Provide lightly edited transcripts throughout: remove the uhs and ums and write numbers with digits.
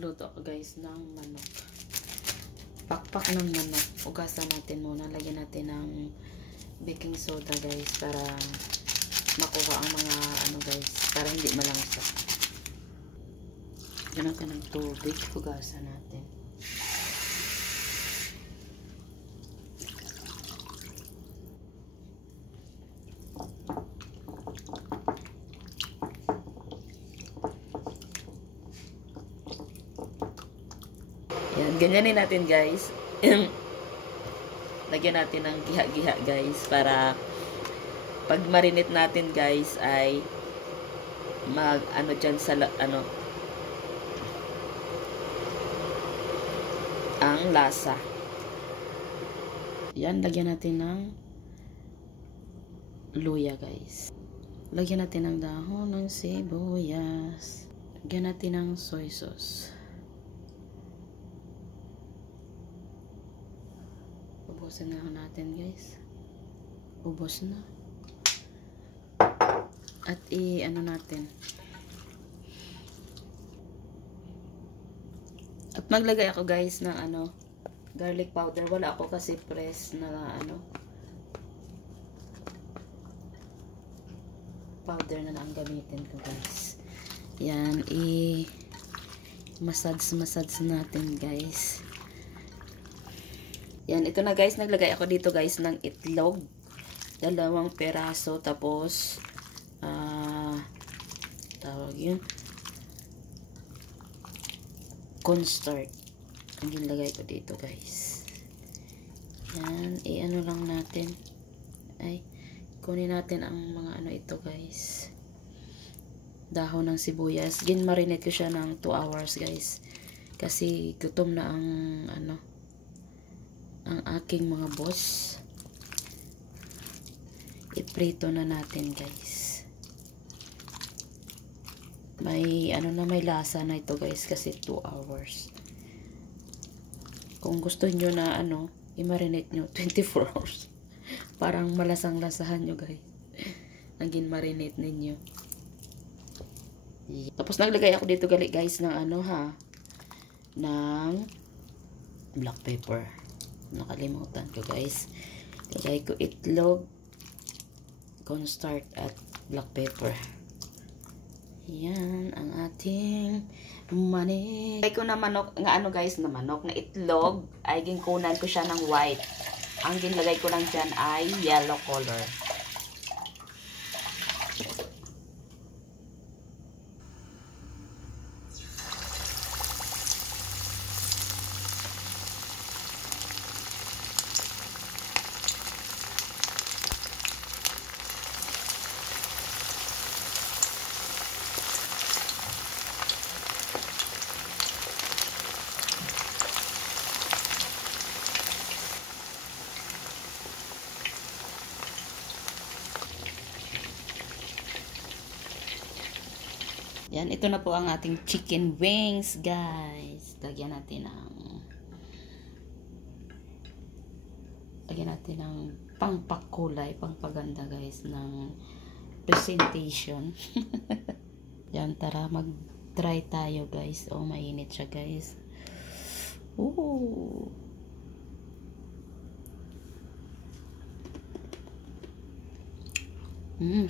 Luto ako guys ng manok. Pakpak ng manok. Ugasan natin muna. Lagyan natin ng baking soda guys para makuha ang mga ano guys. Para hindi malangsa. Lagyan natin ng tubig. Ugasan natin. Yan, ganyanin natin guys. Lagyan natin ng giha-giha guys para pag marinate natin guys ay mag ano dyan sa ano ang lasa. Yan, lagyan natin ng luya guys. Lagyan natin ng dahon ng sibuyas. Lagyan natin ng soy sauce. Ubusin na natin guys. Ubos na. At ano natin. At maglagay ako guys ng ano, garlic powder. Wala ako kasi press na ano, powder na lang gamitin ko guys. Yan, massage natin guys. Yan, ito na guys, naglagay ako dito guys ng itlog. 2 peraso, tapos tawag yun, cornstarch. Ang nilagay ko dito guys. Yan, ano lang natin. Ay, kunin natin ang mga ano ito guys. Dahon ng sibuyas. Gin-marinate ko siya ng 2 hours guys. Kasi gutom na ang ano, ang aking mga boss. Iprito na natin guys. May ano na, may lasa na ito guys kasi 2 hours. Kung gusto niyo na ano, i-marinate nyo 24 hours. Parang malasang-lasahan nyo guys. Ang gin-marinate ninyo. Tapos naglagay ako dito guys ng ano ha, ng black pepper. Nakalimutan ko guys. Lagay ko itlog, cornstarch at black pepper. Yan ang ating manik. Lagay ko na manok, nga ano guys, na manok, na itlog, ay ginkunan ko siya ng white. Ang ginlagay ko lang dyan ay yellow color. Yan, ito na po ang ating chicken wings, guys. Lagyan natin ng pangpakulay, pangpaganda, guys, ng presentation. Yan, tara, mag-try tayo, guys. Oh, mainit siya, guys. Ooh.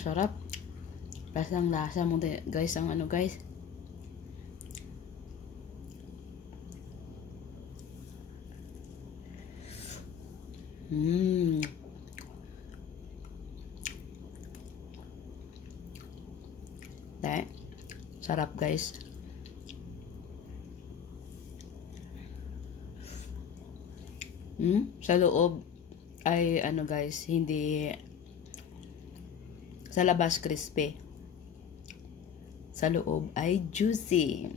Sarap. Lasang-lasa mo guys ang ano guys. Sarap guys. Sa loob ay ano guys, hindi, sa labas crispy. Sa loob ay juicy.